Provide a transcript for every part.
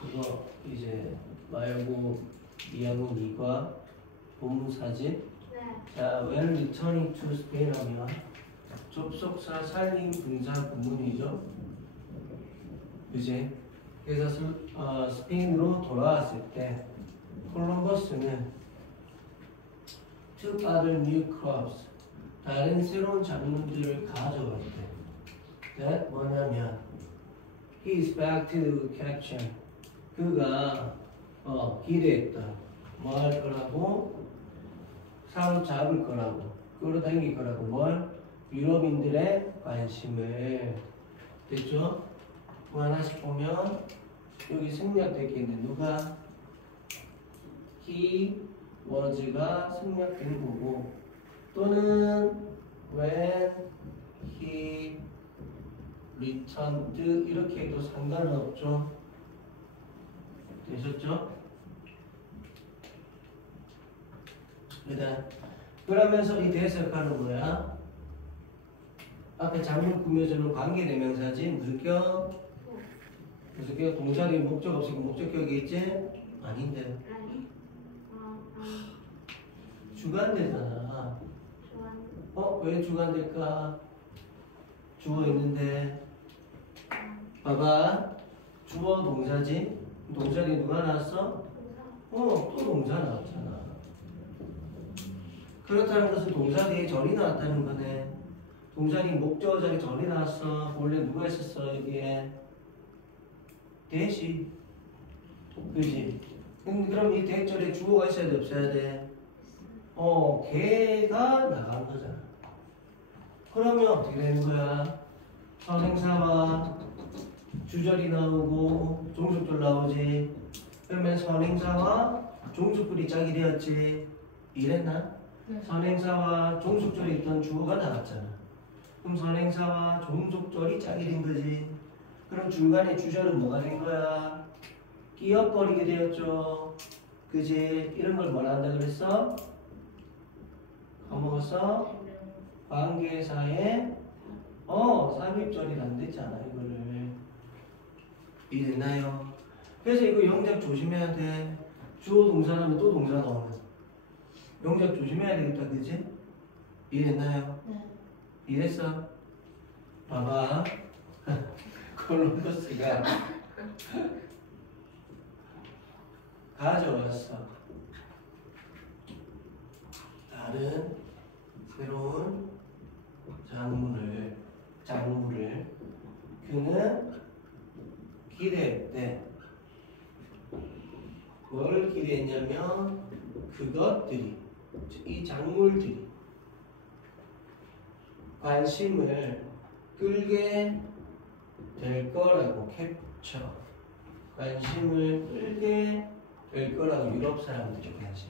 그거 이제 말고 2하고 2과 본문사지. 네. 자, when returning to Spain 하면 접속사 살림 분사 구문이죠. 그지? 그래서 스페인으로 돌아왔을 때 콜럼버스는 took other new crops, 다른 새로운 작물들을 가져올 때 that 뭐냐면 he expected to capture, 그가 기대했던 뭐 할 거라고, 사로잡을 거라고, 끌어당길 거라고, 뭘? 유럽인들의 관심을. 됐죠? 뭐 하나씩 보면 여기 생략됐겠네. 누가? he was가 생략된 거고, 또는 when he returned 이렇게 해도 상관은 없죠. 되셨죠? 그러면서 이 대해석하는 거야. 앞에 작물 꾸며주는 관계대명사지. 무슨격? 무슨격? 동사 뒤에 목적 없으니까 목적격이 있지? 아닌데. 아니. 주관되잖아. 좋아요. 왜 주관될까? 주어 있는데. 봐봐. 주어 동사지? 동사 뒤에 누가 나왔어? 또 동사 나왔잖아. 그렇다는 것은 동사 뒤에 절이 나왔다는 거네. 동사 뒤에 목적어 자리 절이 나왔어. 원래 누가 있었어 여기에? 대시. 그지? 그럼 이 대절에 주어가 있어야 돼 없어야 돼? 걔가 나간 거잖아. 그러면 어떻게 되는 거야? 선행사와 주절이 나오고 종속절 나오지. 그러면 선행사와 종속절이 짝이 되었지. 이랬나? 네. 선행사와 종속절이 있던 주어가 나왔잖아. 그럼 선행사와 종속절이 짝이 된 거지. 그럼 중간에 주절은 뭐가 된 거야? 끼어버리게 되었죠. 그지? 이런 걸 뭐라 한다 그랬어? 까먹었어? 관계사에 삽입절이란 데 있잖아. 이거를 이해됐나요? 그래서 이거 영작 조심해야 돼. 주어 동사라면 또 동사 나오는 영작 조심해야 되겠다. 그지? 이해됐나요? 네. 이해됐어? 봐봐. 콜럼버스가 가져왔어. 다른 새로운 작물을 그는 기대했대. 뭘 기대했냐면 그것들이, 이 작물들이 관심을 끌게 될 거라고. 캡처, 관심을 끌게 될 거라고. 유럽 사람들이 관심.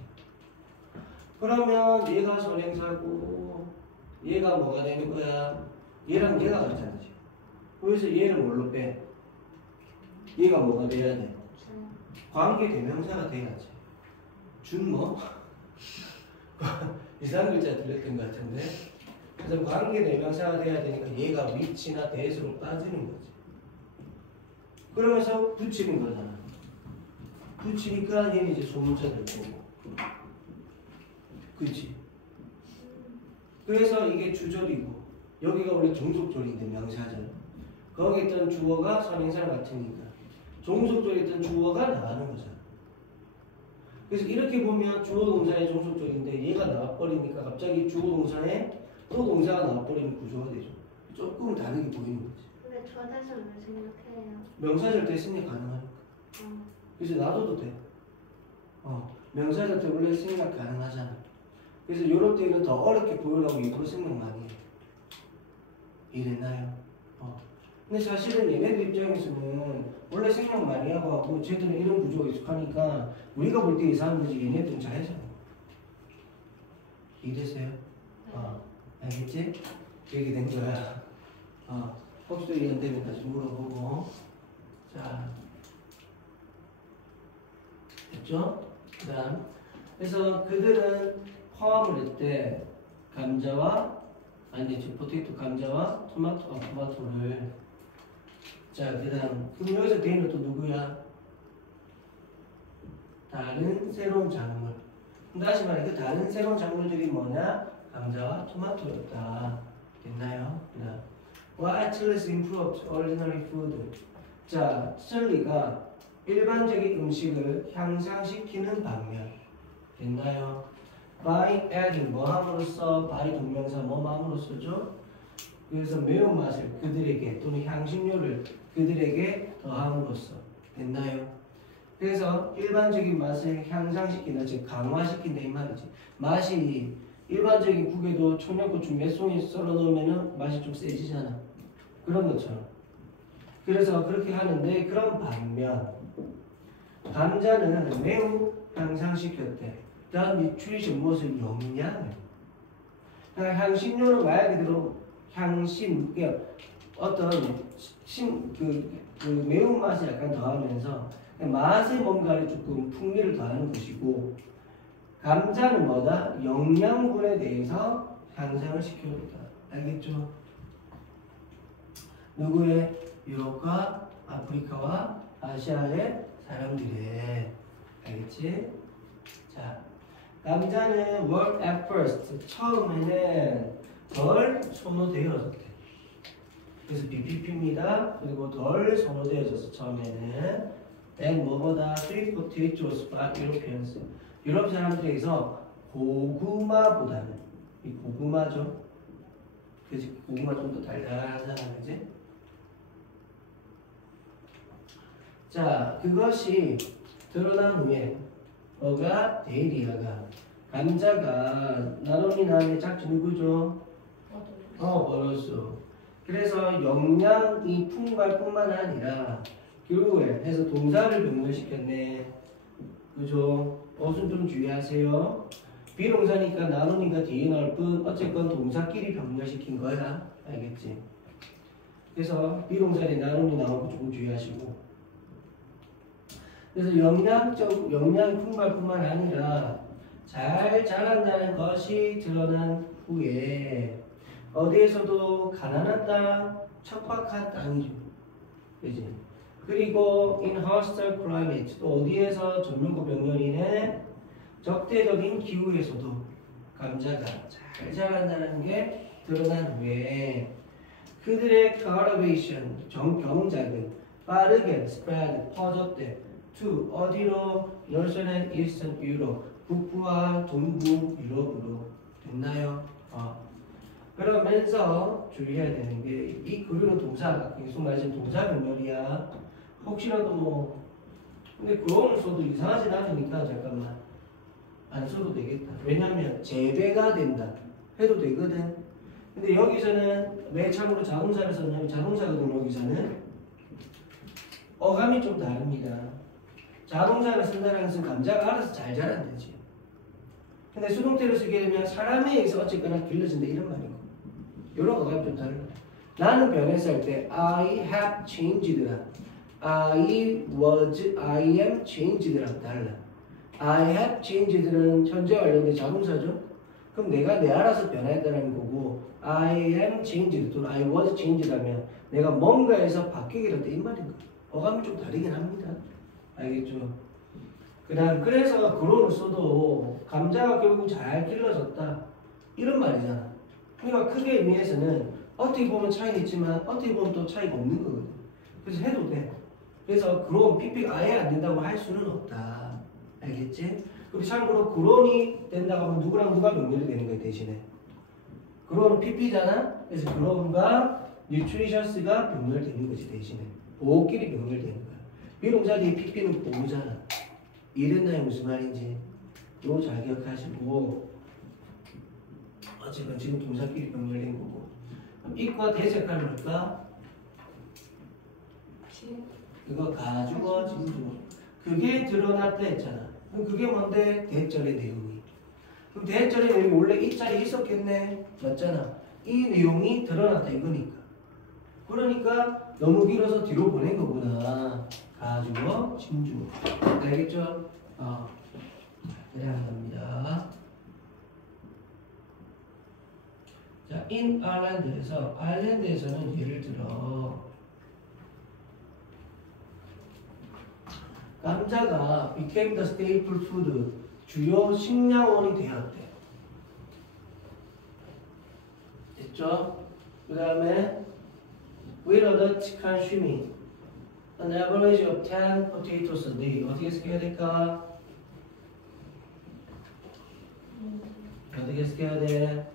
그러면 얘가 선행사고 얘가 뭐가 되는 거야? 얘랑 얘가 같잖아 지금. 그래서 얘를 뭘로 빼? 얘가 뭐가 돼야 돼? 관계 대명사가 돼야지. 준 뭐? 이상한 글자 들렸던 것 같은데. 그래서 관계 대명사가 돼야 되니까 얘가 위치나 대수로 빠지는 거지. 그러면서 붙이는 거잖아. 붙이니까 얘는 이제 소문자 될 거고. 그치? 그래서 이게 주절이고 여기가 원래 종속절인데 명사절. 거기 있던 주어가 선행사 같으니까 종속절에 있던 주어가 나가는 거잖아. 그래서 이렇게 보면 주어 동사의 종속절인데 얘가 나와버리니까 갑자기 주어 동사에 또 동사가 나와버리는 구조가 되죠. 조금 다르게 보이는 거지. 근데 저 대신 왜 생각해요? 명사절 때 생략 가능하니까. 그래서 놔둬도 돼. 명사절 때 원래 생략 가능하잖아. 그래서 요럴 때는 더 어렵게 보이려고 일부러 생각 많이 해. 이랬나요? 근데 사실은 얘네들 입장에서는 원래 생각 많이 하고 쟤들은 이런 구조가 익숙하니까 우리가 볼 때 이상한 거지 얘네들은 잘하잖아. 이해되세요? 알겠지? 그렇게 된 거야. 혹시 또 이런 데면 다시 물어보고. 자, 됐죠? 그 다음. 그래서 그들은 포함을 했대. 감자와 포테이토 감자와 토마토를. 자, 그 다음. 그럼 여기서 대인은 또 누구야? 다른 새로운 작물. 다시 말해 그 다른 새로운 작물들이 뭐냐? 감자와 토마토였다. 됐나요? What Charles improved ordinary food. 자, 찰리가 일반적인 음식을 향상시키는 방면. 됐나요? By adding 뭐 함으로써 by 동명사 뭐 함으로써죠? 그래서 매운맛을 그들에게 또는 향신료를 그들에게 더함으로써. 됐나요? 그래서 일반적인 맛을 향상시킨다, 즉 강화시킨다 이 말이지. 맛이 일반적인 국에도 청양고추 몇 송이 썰어 놓으면 맛이 좀 세지잖아. 그런 것처럼. 그래서 그렇게 하는데 그런 반면 감자는 매우 향상시켰대. 다음 nutrition 무엇을 영양을. 그러니까 향신료는 말 그대로 향신, 그러니까 어떤 그 매운맛을 약간 더하면서 맛에 뭔가를 조금 풍미를 더하는 것이고, 감자는 뭐다? 영양분에 대해서 향상을 시켜준다. 알겠죠? 누구의? 유럽과 아프리카와 아시아의 사람들의. 알겠지? 자, 감자는 work at first. 처음에는 덜 선호되어졌대. 그래서 BPP입니다. 그리고 덜 선호되어져서 처음에는 and 뭐보다 sweet potatoes by Europeans. 유럽 사람들에게서 고구마보다는, 이 고구마죠. 그지? 고구마 좀 더 달달하잖아, 그지? 자, 그것이 드러난 후에 어가 데리아가 감자가 나로미 나의 작전 누구죠? 버러스. 그래서 영양이 풍부할 아니라 결국에 해서 동사를 병렬시켰네. 그죠? 어순 좀 주의하세요. 비동사니까 나누니까 뒤에 나올 뿐 어쨌건 동사끼리 병렬시킨 거야. 알겠지? 그래서 비동사에 나누니 나오고 조금 주의하시고. 그래서 영양이 풍부할 뿐만 아니라 잘 자란다는 것이 드러난 후에 어디에서도 가난한 땅, 척박한 땅이죠. 그지? 그리고 in hostile climate, 또 어디에서 전문고 병렬이네 적대적인 기후에서도 감자가 잘 자란다는 게 드러난 후에 그들의 cultivation, 경작은 빠르게 spread, 퍼졌대. to 어디로? Northern and Eastern Europe, 북부와 동부 유럽으로. 됐나요? 그러면서 주의해야 되는 게 이 그리는 동사가 계속 말하신 동사 병렬이야. 혹시라도 뭐 근데 그거는 써도 이상하진 않으니까 잠깐만 안 써도 되겠다. 왜냐면 재배가 된다 해도 되거든. 근데 여기서는 왜 참고로 자동사를 썼냐면 자동사거든. 여기서는 어감이 좀 다릅니다. 자동사를 쓴다는 것은 감자가 알아서 잘 자란다지. 근데 수동태로 쓰게 되면 사람에 의해서 어쨌거나 길러진다 이런 말이고, 이런 어감이 좀 다르다. 나는 변해서 할 때 I have changed라, I am changed랑 달라. I have changed는 현재 완료된 자동사죠. 그럼 내가 내 알아서 변했다는 거고, I am changed 또는 I was changed 하면 내가 뭔가에서 바뀌게 됐다 이 말인 거야. 어감이 좀 다르긴 합니다. 알겠죠? 그래서 그론을 써도 감자가 결국 잘 길러졌다 이런 말이잖아. 그러니까 크게 의미에서는 어떻게 보면 차이는 있지만 어떻게 보면 또 차이가 없는 거거든. 그래서 해도 돼. 그래서 그론 PP가 아예 안 된다고 할 수는 없다. 알겠지? 그럼 참고로 그론이 된다고 하면 누구랑 누가 연결이 되는 거야 대신에. 그론은 PP잖아. 그래서 그론과 뉴트리션스가 병렬되는 거지 대신에. 보호끼리 병렬되는 거야. 비동사 뒤에 PP는 보호잖아. 이랬나요? 무슨 말인지 이거 잘 기억하시고, 어쨌든 지금 동사끼리 병렬된 거고. 그럼 이과 대색깔을 할까? 이거 가주어 진주어 그게 드러났다 했잖아. 그럼 그게 뭔데? 대절의 내용이. 그럼 대절의 내용이 원래 이 자리에 있었겠네. 맞잖아. 이 내용이 드러났다 이거니까. 그러니까 너무 길어서 뒤로 보낸 거구나. 가주어, 진주어. 알겠죠? 그래야 한답니다. 자, in 아일랜드에서는 예를 들어 감자가 became the staple food, 주요 식량원이 되었대. 됐죠? 그 다음에 with adults consuming an average of 10 potatoes a day. 어떻게 해석해야 될까? 어떻게 해석해야 돼?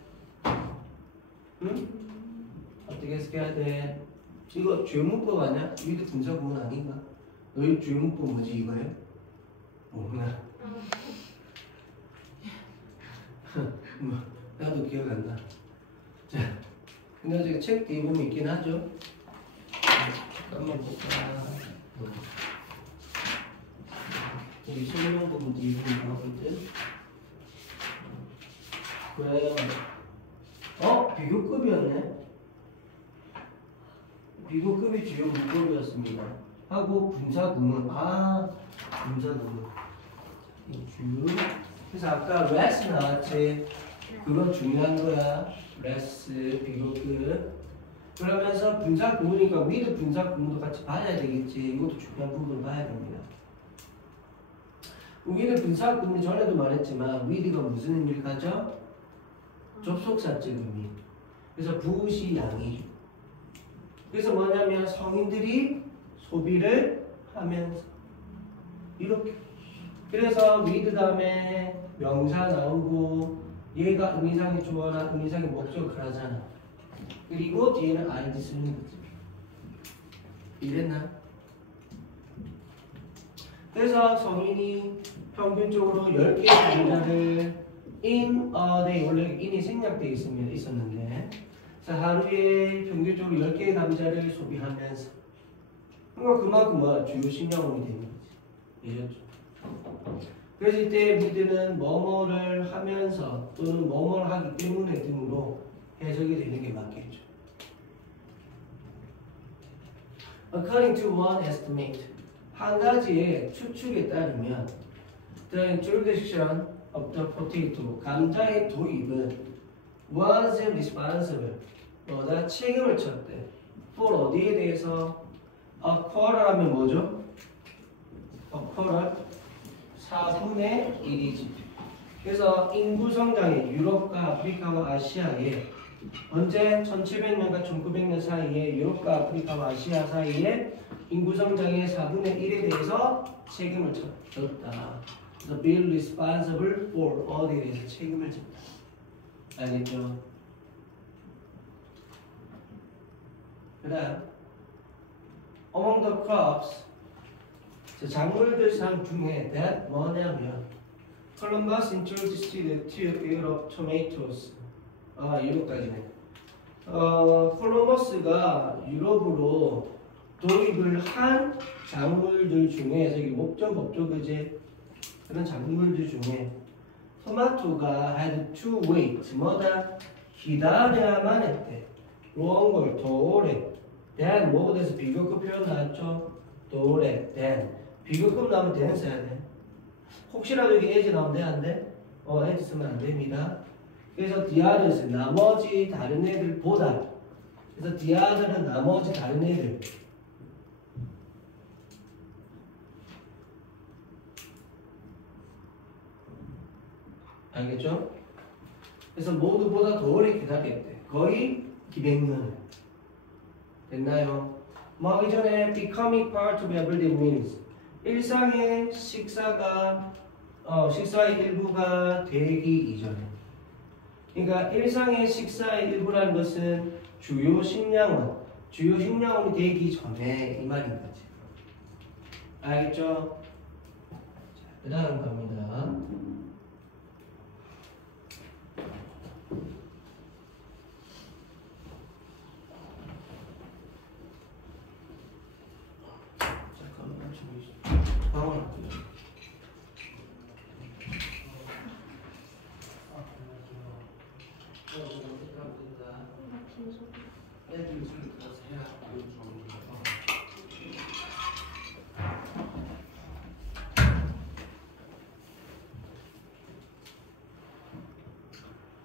응? 어떻게 해석해야 돼? 이거 주요문법 아니야? 위드 분사구문 아닌가? 너희 주요문법 뭐지 이거요? 뭐구나. 뭐, 나도 기억 안 나. 자, 근데 저기 책 뒤에 보면 있긴 하죠. 잠깐만 볼까. 여기 설명 부분 뒤에 보면 나오거든. 그래요. 비교급이었네. 비교급이 주요 문법이었습니다. 하고 분사구문. 분사구문. 주요. 그래서 아까 레스 나왔지. 그건 중요한 거야. 레스 비교급. 그러면서 분사구문이니까 위드 분사구문도 같이 봐야 되겠지. 이것도 중요한 부분을 봐야 됩니다. 위드 분사구문 전에도 말했지만 위드가 무슨 의미를 가져? 접속사적 의미. 그래서 부시 양이죠. 그래서 뭐냐면 성인들이 소비를 하면서 이렇게. 그래서 with 다음에 명사 나오고 얘가 의미상의 주어나 의미상의 목적을 하잖아. 그리고 뒤에는 ing 쓰는 거지. 이랬나? 그래서 성인이 평균적으로 10개의 감자를 in a day, 원래 in이 생략되어 있었는데 하루에 평균적으로 10개의 감자를 소비하면서 그러니까 그만큼 뭐 주요 식량원이 되는 거지. 이해했죠? 그래서 이때 with는 뭐뭐를 하면서 또는 뭐뭐를 하기 때문에 등으로 해석이 되는 게 맞겠죠. According to one estimate, 한 가지의 추측에 따르면 the introduction of the potato, 감자의 도입은 was responsible, 뭐다 책임을 졌대. for 어디에 대해서? A quarter하면 뭐죠? A quarter 4분의 1이지. 그래서 인구 성장이 유럽과 아프리카와 아시아에 언제 1700년과 1900년 사이에 유럽과 아프리카와 아시아 사이에 인구 성장의 4분의 1에 대해서 책임을 졌다. 그래서 be responsible for 어디에 대해서 책임을 졌다. 알겠죠? 그 다음 among the crops, 작물들 삶 중에 that 뭐냐면 Columbus introduced to Europe tomatoes. 이거까지네. 콜럼버스가 유럽으로 도입을 한 작물들 중에 저기 목적 없죠, 그제? 그런 작물들 중에 토마토가 had to wait, 뭐다? 기다려야만 했대. longer, 더 오래. than 뭐가 돼서 비교급 표현 나왔죠? 더 오래, than. 비교급 나오면 than 써야 돼. 혹시라도 여기 as 나오면 돼, 안 돼? as 쓰면 안 됩니다. 그래서 the others, 나머지 다른 애들보다. 그래서 the other는 나머지 다른 애들. 알겠죠? 그래서 모두보다 더 오래 기다렸대. 거의 기백년. 됐나요? 뭐 하기 전에 becoming part of everyday meals. 일상의 식사의 일부가 되기 이전에. 그러니까 일상의 식사의 일부라는 것은 주요 식량원이 되기 전에 이 말인 거지. 알겠죠? 자, 그 다음 갑니다. 잠깐만 좀 방언.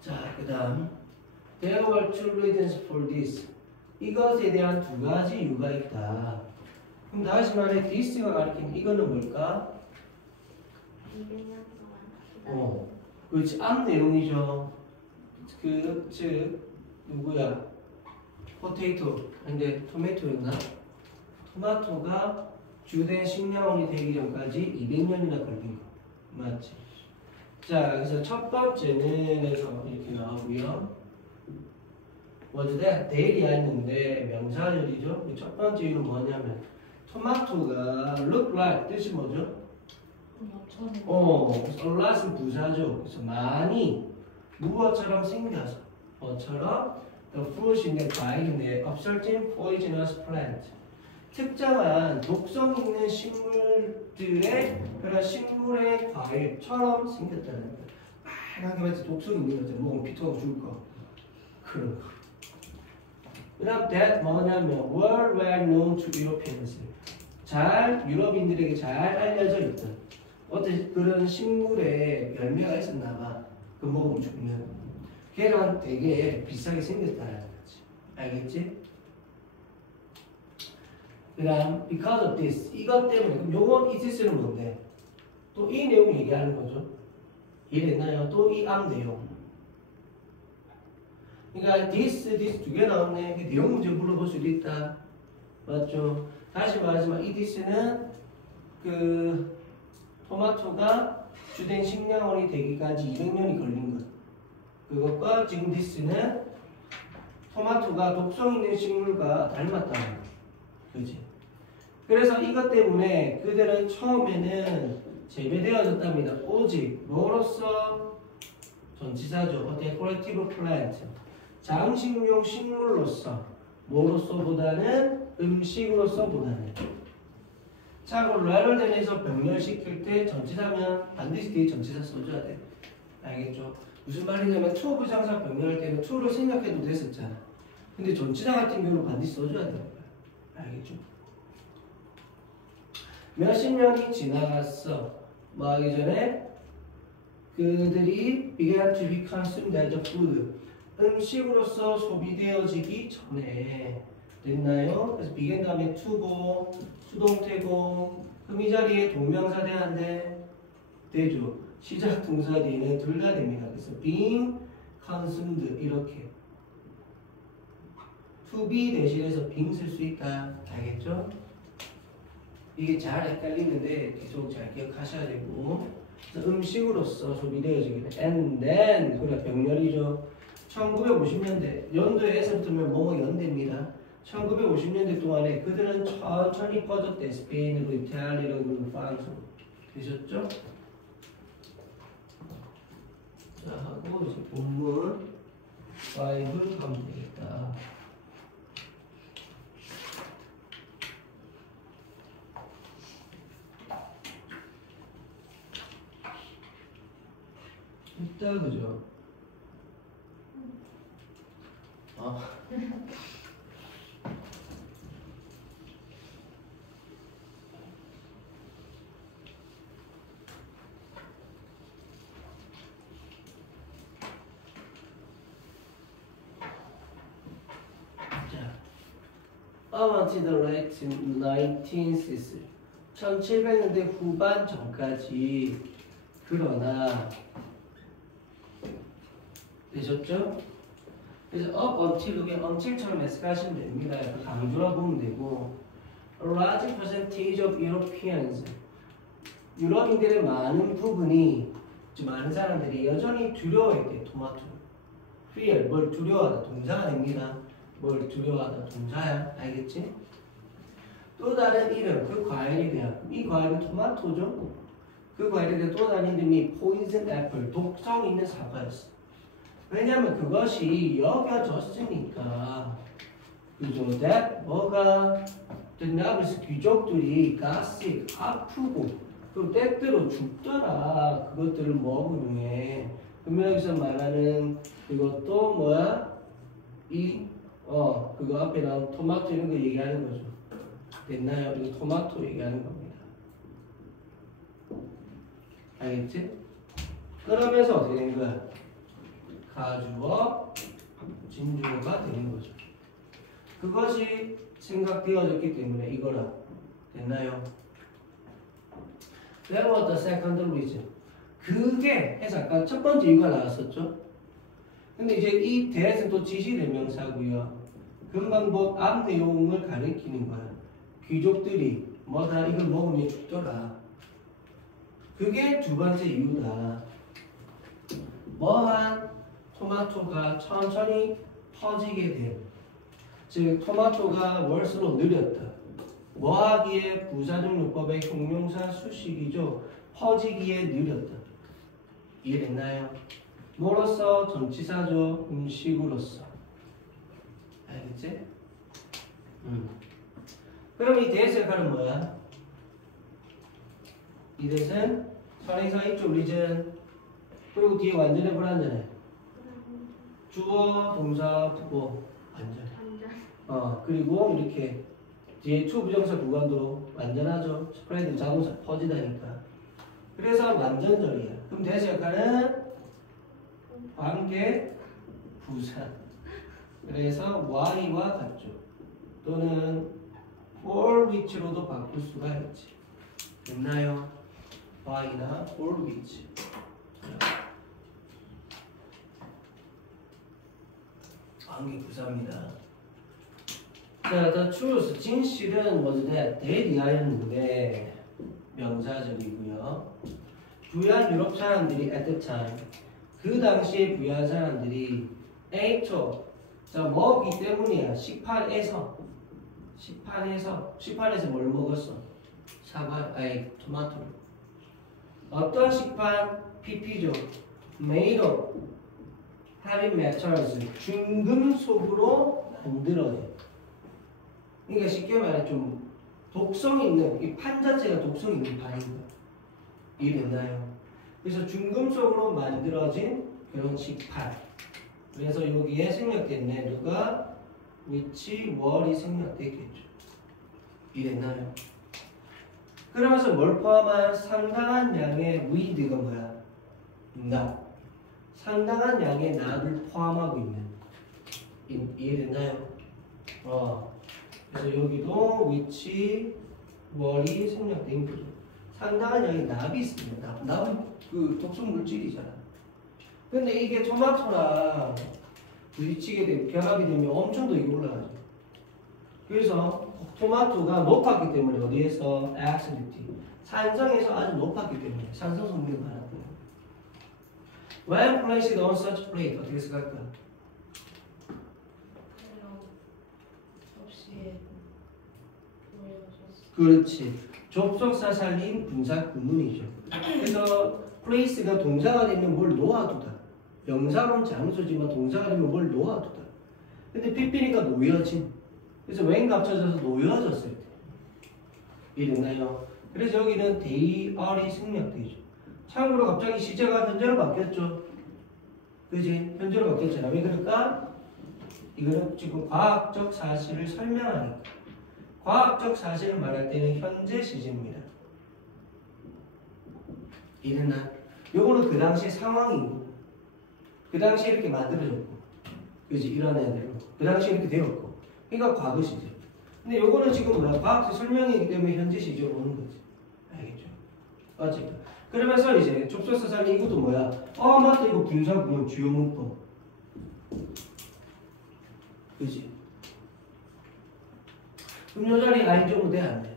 자, 그 다음 There were two reasons for this. 이것에 대한 두 가지 이유가 있다. 그럼 다시 말해 this가 가리키는 이거는 뭘까? 200년 동안 그렇지. 앞 내용이죠. 즉 누구야? 포테이토. 근데 토마토였나? 토마토가 주된 식량원이 되기 전까지 200년이나 걸린 거. 맞지? 자, 그래서 첫 번째는 해서 이렇게 나오고요. 먼저 데일리아 했는데 명사절이죠. 첫 번째 이유는 뭐냐면 토마토가 look like 뜻이 뭐죠? a lot은 부사죠. 그래서 많이 무엇처럼 생겨서 뭐처럼 the fruit인데 과일인데 of certain poisonous plant 특정한 독성 있는 식물들의 그런 식물의 과일처럼 생겼다는 거예요. 빨갛게 마치 독성 있는 거죠. 먹으면 피터가 죽을 거 그런 거. 그다음 that 뭐냐면 were well known to Europeans 잘 유럽인들에게 잘 알려져 있던 어떤 그런 식물에 열매가 있었나 봐. 그 먹으면 죽는. 걔랑 되게 비싸게 생겼다는 거지. 알겠지? 그 다음 because of this 이것 때문에 그럼 요건 이 뜻은 뭔데? 또 이 내용 얘기하는 거죠. 이해됐나요? 또 이 앞 내용. 그러니까 this 두 개 나왔네. 내용 문제 물어볼 수도 있다. 맞죠? 다시 말하지만 이 this는 그 토마토가 주된 식량원이 되기까지 200년이 걸린 것. 그것과 지금 this는 토마토가 독성 있는 식물과 닮았다는 거. 그지? 그래서 이것 때문에 그들은 처음에는 재배되어졌답니다. 오직 뭐로서? 전치사죠. decorative plant. 장식용 식물로서 뭐로서보다는 음식으로서보다는. 자, 그럼 래를 대해서 병렬시킬 때 전치사면 반드시 뒤에 전치사 써줘야 돼. 알겠죠? 무슨 말이냐면 to 부정사 병렬할 때는 to를 생각해도 됐었잖아. 근데 전치사 같은 경우는 반드시 써줘야 되는 거야. 알겠죠? 몇십 년이 지나갔어. 뭐 하기 전에 그들이 began to be consumed as a food. 음식으로서 소비되어지기 전에 됐나요? 그래서 began 다음에 to고 수동태고 그럼 이 자리에 동명사 대한데 되죠. 시작 동사 뒤에는 둘 다 됩니다. 그래서 being consumed 이렇게 to be 대신해서 being 쓸 수 있다. 알겠죠? 이게 잘 헷갈리는데 계속 잘 기억하셔야 되고 그래서 음식으로서 소비되어지게 돼. And then 그래 병렬이죠. 1950년대 연도에서부터면 뭐뭐 연대입니다. 1950년대 동안에 그들은 천천히 퍼졌대. 스페인으로, 이탈리아로, 프랑스로. 되셨죠? 자, 하고 이제 본문 5 가면 되겠다. 있다, 그죠? Up until the late 1960s 1700년대 후반 전까지 그러나 되셨죠? 그래서 up until 이게 until처럼 해석하시면 됩니다. 강조라 보면 되고 A large percentage of Europeans 유럽인들의 많은 부분이 많은 사람들이 여전히 두려워했대. 토마토 fear 뭘 두려워하다 동사가 됩니다. 뭘 두려워하다 동사야. 알겠지? 또 다른 이름 그 과일에 대한 이 과일은 토마토죠. 그 과일에 대한 또 다른 이름이 poison apple 독성 있는 사과였어. 왜냐면 그것이 여겨졌으니까. 그죠? that 뭐가 됐나? 그래서 귀족들이 가스 아프고 그 때때로 죽더라. 그것들을 먹으면. 그러면 여기서 말하는 그것도 뭐야? 그거 앞에 나온 토마토 이런 거 얘기하는 거죠. 됐나요? 이거 토마토 얘기하는 겁니다. 알겠지? 그러면서 어떻게 된 거야? 가주어, 진주어가 되는 거죠. 그것이 생각되어졌기 때문에 이거라. 됐나요? That was the second reason. 그게 해서 아까 첫 번째 이유가 나왔었죠? 근데 이제 이 that은 또 지시대명사고요. 금방 뭐 앞 내용을 가리키는 거야. 귀족들이 뭐다 이걸 먹으면 죽더라. 그게 두 번째 이유다. 뭐한 토마토가 천천히 퍼지게 됨. 즉 토마토가 월수로 느렸다. 뭐하기에 부사등용법의 형용사 수식이죠. 퍼지기에 느렸다. 이해됐나요? 뭐로써? 전치사죠. 음식으로서. 알겠지? 그럼 이 대에서 역할은 뭐야? 이 대에서는 선행사 이쪽 리전 그리고 뒤에 완전해 불완전해? 주어, 동사, 부호 완전. 그리고 이렇게 뒤에 to 부정사 구간도 완전하죠. 스프레드 자동차 퍼지다니까. 그래서 완전절이야. 그럼 대에서 역할은 관계 부사. 그래서 y와 같죠. 또는 for which로도 바꿀 수가 있지. 됐나요? y나 for which. 관계 부사입니다. 자, the truth, 진실은 뭐지? 대리하였는데 명사절이고요. 부유한 유럽 사람들이 at the time, 그 당시에 부유한 사람들이 ate, 자, 뭐기 때문이야. 식판에서 뭘 먹었어? 사과, 토마토를. 어떤 식판? PP죠. Made of heavy metals, 중금속으로 만들어져. 그러니까 쉽게 말해 좀 독성이 있는, 이 판 자체가 독성이 있는 판인 거야. 이해됐나요? 그래서 중금속으로 만들어진 그런 식판. 그래서 여기에 생략됐네. 누가? which, what이 생략됐겠죠. 이해됐나요? 그러면서 뭘 포함한? 상당한 양의 with가 뭐야? not. 상당한 양의 not을 포함하고 있는. 이해됐나요? 그래서 여기도 which, what이 생략된 거죠. 상당한 양의 not이 있습니다. not은 그 독성 물질이잖아. 근데 이게 토마토랑 부딪히게 되면 결합이 되면 엄청 더 이게 올라가죠. 그래서 토마토가 높았기 때문에 어디에서? acidity. 산성에서 아주 높았기 때문에 산성 성분이 많았고. When placed on such plate 어떻게 생각할까? 접시에 보여줬어. 그렇지. 접속사 살린 분사 구문이죠. 그래서 place가 동사가 되면 뭘 놓아두다. 명사로는 장소지만 동사가 되면 뭘 놓아두다. 근데 삐삐니까 놓여진. 그래서 when 합쳐져서 놓여졌을 때. 이해됐나요? 그래서 여기는 they are이 생략되죠. 참고로 갑자기 시제가 현재로 바뀌었죠. 그지? 현재로 바뀌었잖아. 왜 그럴까? 이거는 지금 과학적 사실을 설명하니까. 과학적 사실을 말할 때는 현재 시제입니다. 이랬나? 요거는 그 당시 상황이고, 그 당시에 이렇게 만들어졌고, 그지? 이런 애들로. 그 당시에 이렇게 되었고. 그러니까 과거 시제. 근데 요거는 지금 뭐야? 과학적 설명이기 때문에 현재 시제로 오는 거지. 알겠죠? 어쨌든. 그러면서 이제 접속사 살린 이것도 뭐야? 맞다. 이거 분사구문 주요 문법. 그지? 그럼 요 자리에 I 정도 돼? 안 돼?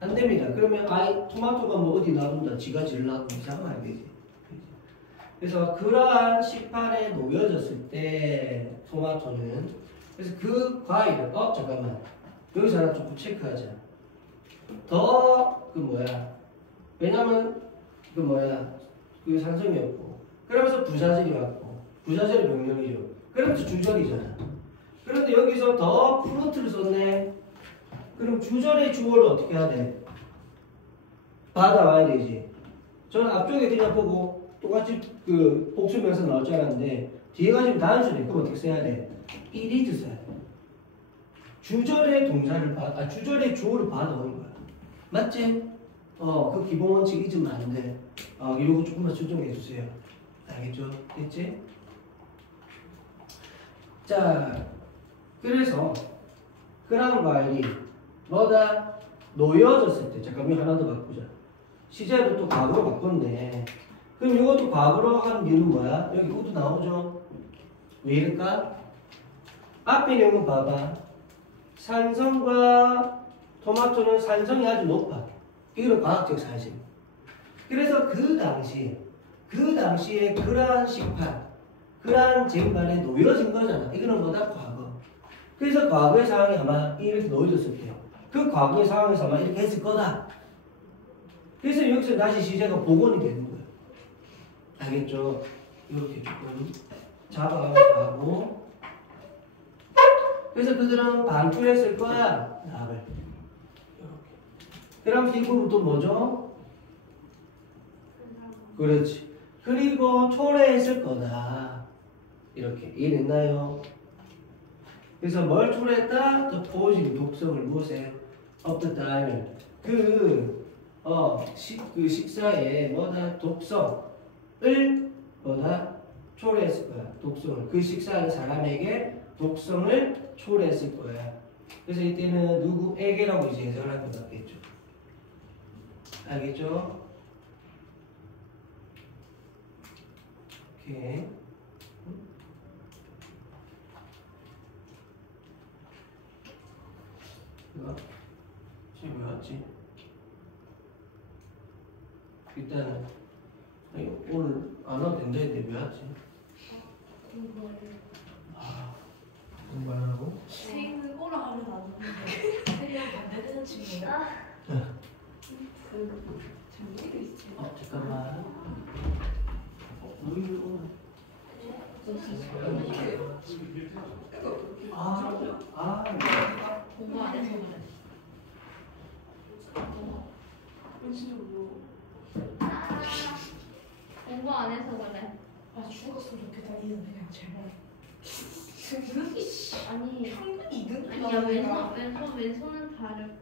안 됩니다. 그러면 토마토가 뭐 어디 놔둔다. 지가 질라고 이상하면 안 되지. 그지? 그래서 그러한 식판에 놓여졌을 때 토마토는 그래서 그 과일을 잠깐만. 여기서 하나 조금 체크하자. 왜냐면 그 산성이었고 그러면서 부사절이 왔고 부사절이 명령이죠. 그러면서 주절이잖아. 그런데 여기서 더 프루트를 썼네. 그럼 주절의 주어를 어떻게 해야 돼? 받아와야 되지. 저는 앞쪽에 그냥 보고 똑같이 그 복수명사 나올 줄 알았는데 뒤에가 지금 단수네. 그럼 어떻게 써야 돼? it is 써야 돼. 주절의 동사를 주절의 주어를 받아오는 거야. 맞지? 그 기본 원칙 잊으면 안 돼. 이거 조금만 수정해 주세요. 알겠죠? 됐지? 자, 그래서 그런 과일이 뭐다? 놓여졌을 때. 잠깐 이거 하나 더 바꾸자. 시제를 또 과거로 바꿨네. 그럼 이것도 과거로 한 이유는 뭐야? 여기 우도 나오죠? 왜 이럴까? 앞에 내용은 봐봐. 산성과 토마토는 산성이 아주 높아. 이거는 과학적 사실. 그래서 그 당시에 그러한 식판, 그러한 쟁반에 놓여진 거잖아. 이거는 뭐다? 과거. 그래서 과거의 상황이 아마 이렇게 놓여졌을 때요. 그 과거의 상황에서 아마 이렇게 했을 거다. 그래서 여기서 다시 시제가 복원이 되는 거예요. 알겠죠? 이렇게 조금 잡아가면서 하고. 그래서 그들은 반출했을 거야. 납을. 이렇게. 그럼 이 부분 또 뭐죠? 그렇지. 그리고 초래했을 거다. 이렇게. 이해됐나요? 그래서 뭘 초래했다? The positive 독성을 무엇에? Of the diamond. 그 식사에 뭐다? 독성을 뭐다? 초래했을 거야. 독성을. 그 식사하는 사람에게 독성을 초래했을 거야. 그래서 이때는 누구에게라고 이제 해석을 할 것 같겠죠. 알겠죠? 오케이. 이거 지금 왜 왔지? 일단은 아니, 오늘 안 와도 된다 했는데 왜 왔지? 공부하라고? 생을 오라 하면 안 되는데 생이랑 반대되는 친구야? 정리가 있지. 잠깐만. 우유 오늘. 공부 안 해서 그래. 공부 안 해서 그래. 아 죽었으면 좋겠다 이는 그냥 제발. 아니 평균 2등? 아니야 왼손은 다를 거야.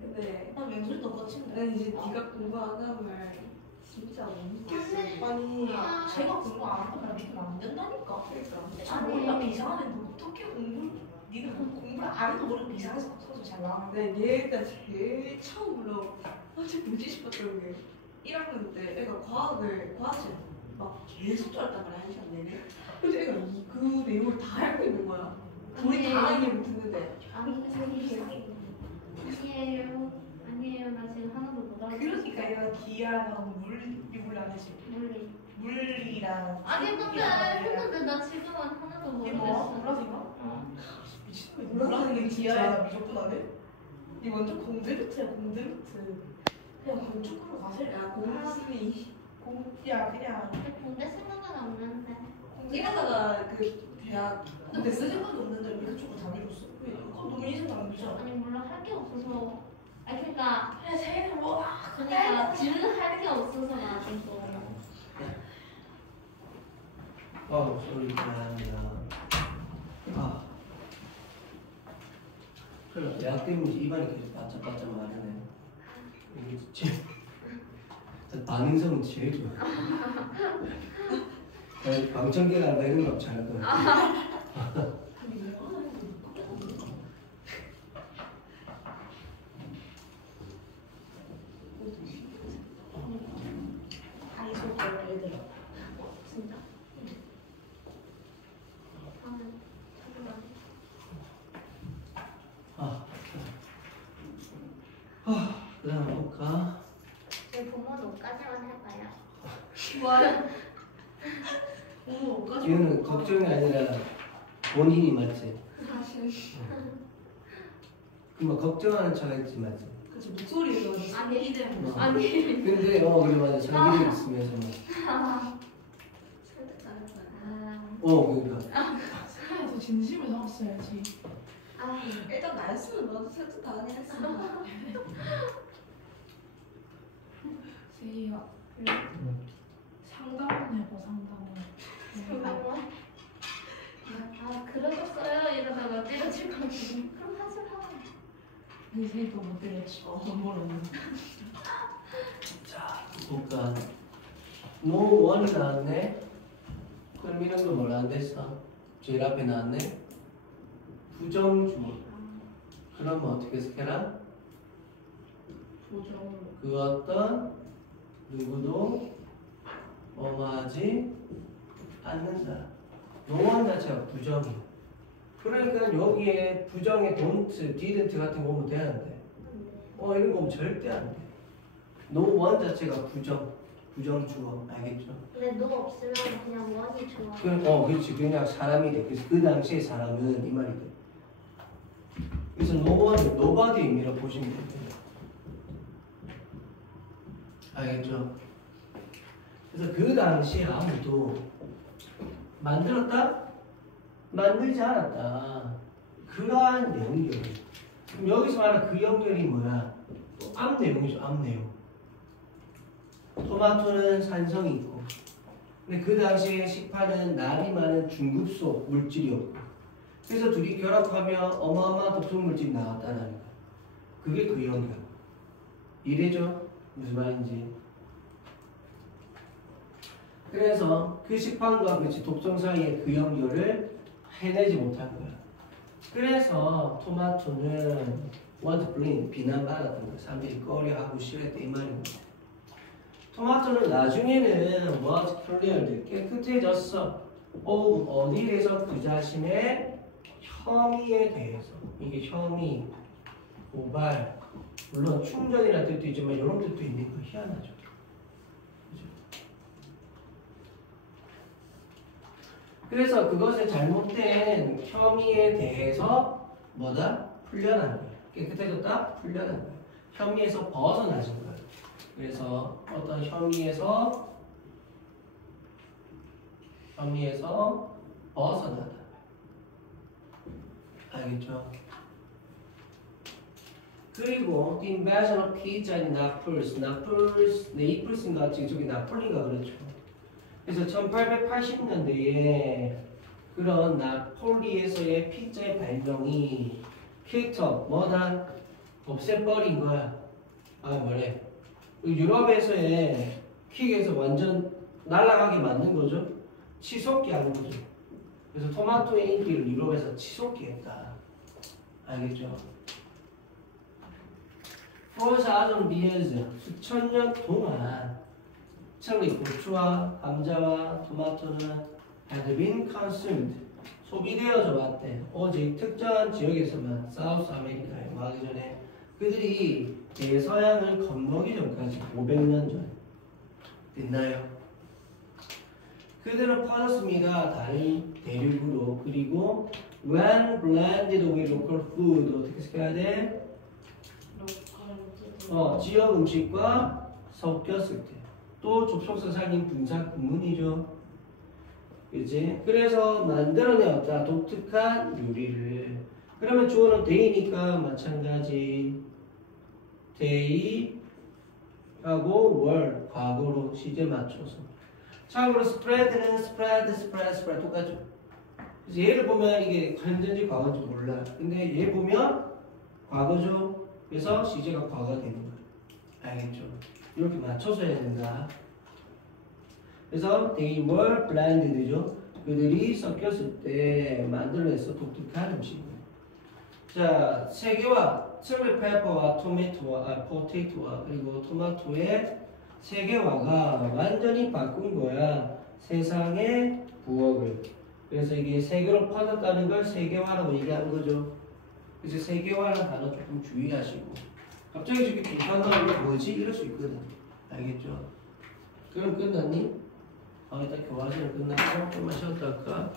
근데 나 왼손이 더 거친데. 난 이제 네가 공부 안 하면 진짜 못 믿겠어. 아니, 제가 공부 안 하면 나 믿으면 안 된다니까. 그러니까. 아니 몰라 이상한데 너 어떻게 니는 공부를 안 해도 모르고 이상해서 성적 잘 나와. 난 얘가 제일 처음으로 어제 뭐지 싶었던 게 1학년 때 애가 과학실 막 계속 쫄았단 말이야, 1시간 내내. 근데 애가 그 내용을 다 알고 있는 거야. 우리 다 얘기를 듣는데. 아니에요. 나 지금 하나도 못 알아. 그러니까 얘가 기하랑 물리를 안 해지. 물리랑. 아니 근데 나 지금은 하나도 이게 모르겠어. 뭐야? 몰라서인가? 어. 미친놈이 몰라서 이게 기하야 무조건 안 해? 이 완전 공대루트야, 공대루트. 그냥 건축으로 가세요. 야, 공순이. 야 그냥 군대 생각은 없는데. 이러다가 그 대학 근데 내 생각이 없는데 왜 그쪽으로 다 밀었어? 왜? 그건 너무 이 생각 안 들잖아. 아니 몰라 할 게 없어서. 아니 그러니까 그냥 세계를 뭐 그러니까 지금 할게 없어서 나는 또. 소리 미안합니다. 그래, 대학 때문에 입안이 계속 바짝바짝 마르네. 이게 진짜 반응성은 제일 좋아. 방청객이랑 나 이런 거 잘할 거야. 아이소 별로 애들. 진짜? 그 다음 볼까? 제 부모는 옷까지만 할까요? 좋아요. 어머 옷까지. 이거는 걱정이 아니라 본인이 맞지? 그뭐 걱정하는 척 했지 맞지? 그치, 목소리가 아니 이들 아니. 근데 그래 맞아 자기를 있으면서 막 그러니까 사회에서 진심을 담았어야지. 일단 나였으면 너도 설득 당하긴 했어. 세희야. 상담은 해봐 상담은. 그러셨어요? 이러다가 때려칠 것 같은데. 그럼 하지 마. 네 세희도 못 때렸지. 돈 벌었는데. 자 볼까? 뭐 원이 나왔네? 그럼 이런 거 뭐라 안 됐어? 제일 앞에 나왔네? 부정주어. 그러면 어떻게 해석해라? 부정으로. 그 어떤 누구도 뭐뭐하지 않는다. 노원 자체가 부정이야. 그러니까 여기에 부정의 don't, didn't 같은 거 오면 되는데 이런 거 오면 절대 안 돼. 노원 자체가 부정 주어. 알겠죠? 근데 너 없으면 그냥 원이 좋아. 그렇지. 그냥 사람이 돼. 그래서 그 당시에 사람은 이 말이 돼. 그래서 노원은 nobody 의미로 보시면 됩니다. 알겠죠? 그래서 그 당시에 아무도 만들었다? 만들지 않았다. 그러한 연결. 그럼 여기서 말하는 그 연결이 뭐야? 또 앞 내용이죠. 앞 내용. 토마토는 산성이 있고, 근데 그 당시에 식판은 날이 많은 중급소 물질이었고, 그래서 둘이 결합하면 어마어마한 독성 물질이 나왔다는 거야. 그게 그 연결. 이래죠? 무슨 말인지. 그래서 그 식판과 그 독성 사이의 그 연결을 해내지 못한 거야. 그래서 토마토는 was blamed, 비난받았던 거야. 사람들이 꺼려하고 싫어했다 이 말입니다. 토마토는 나중에는 was cleared, 깨끗해졌어. 어디에 대해서? 그 자신의 혐의에 대해서. 이게 혐의, 고발, 물론 충전이라는 뜻도 있지만 이런 뜻도 있는 거 희한하죠. 그죠? 그래서 그것의 잘못된 혐의에 대해서 뭐다? 풀려난 거예요. 깨끗해졌다? 풀려난 거예요. 혐의에서 벗어나신 거예요. 그래서 어떤 혐의에서 벗어나다. 알겠죠? 그리고 the invasion of pizza in 네이플스인가 저기 나폴리가 그렇죠. 그래서 1880년대에 그런 나폴리에서의 피자의 발명이 킥터 뭐다? 없애버린 거야. 뭐래? 유럽에서의 킥에서 완전 날아가게 만든 거죠. 치솟게 하는 거죠. 그래서 토마토의 인기를 유럽에서 치솟게 했다. 알겠죠? For thousands years, 수천 년 동안 찰리 고추와 감자와 토마토는 had been consumed, 소비되어져 왔대. 오직 특정한 지역에서만 사우스 아메리카에 가기 전에 그들이 대서양을 건너기 전까지 500년 전 됐나요? 그들은 퍼졌습니다. 다른 대륙으로. 그리고 when blended with local food 어떻게 해야 돼? 지역 음식과 섞였을 때. 또 접속사 살림 분사 구문이죠. 그치? 그래서 만들어내었다. 독특한 요리를. 그러면 주어는 데이니까 마찬가지. 데이 하고 월 과거로 시제 맞춰서. 참고로 스프레드는 스프레드 똑같죠. 그래서 얘를 보면 이게 현재인지 과거인지 몰라. 근데 얘 보면 과거죠. 그래서 시제가 과거가 되는 거예요. 알겠죠? 이렇게 맞춰서 해야 된다. 그래서 they were blended죠. 그들이 섞였을 때 만들어냈어. 독특한 음식을. 자, 세 개와 칠리 페퍼와 토마토와 포테이토와 그리고 토마토의 세계화가 완전히 바꾼 거야. 세상의 부엌을. 그래서 이게 세계로 퍼졌다는 걸 세계화라고 얘기하는 거죠. 그래서 세계화라는 단어 조금 주의하시고. 갑자기 저렇게 비판하는 게 뭐지? 이럴 수 있거든. 알겠죠? 그럼 끝났니? 일단 교과서는 끝났고 좀만 쉬었다 할까?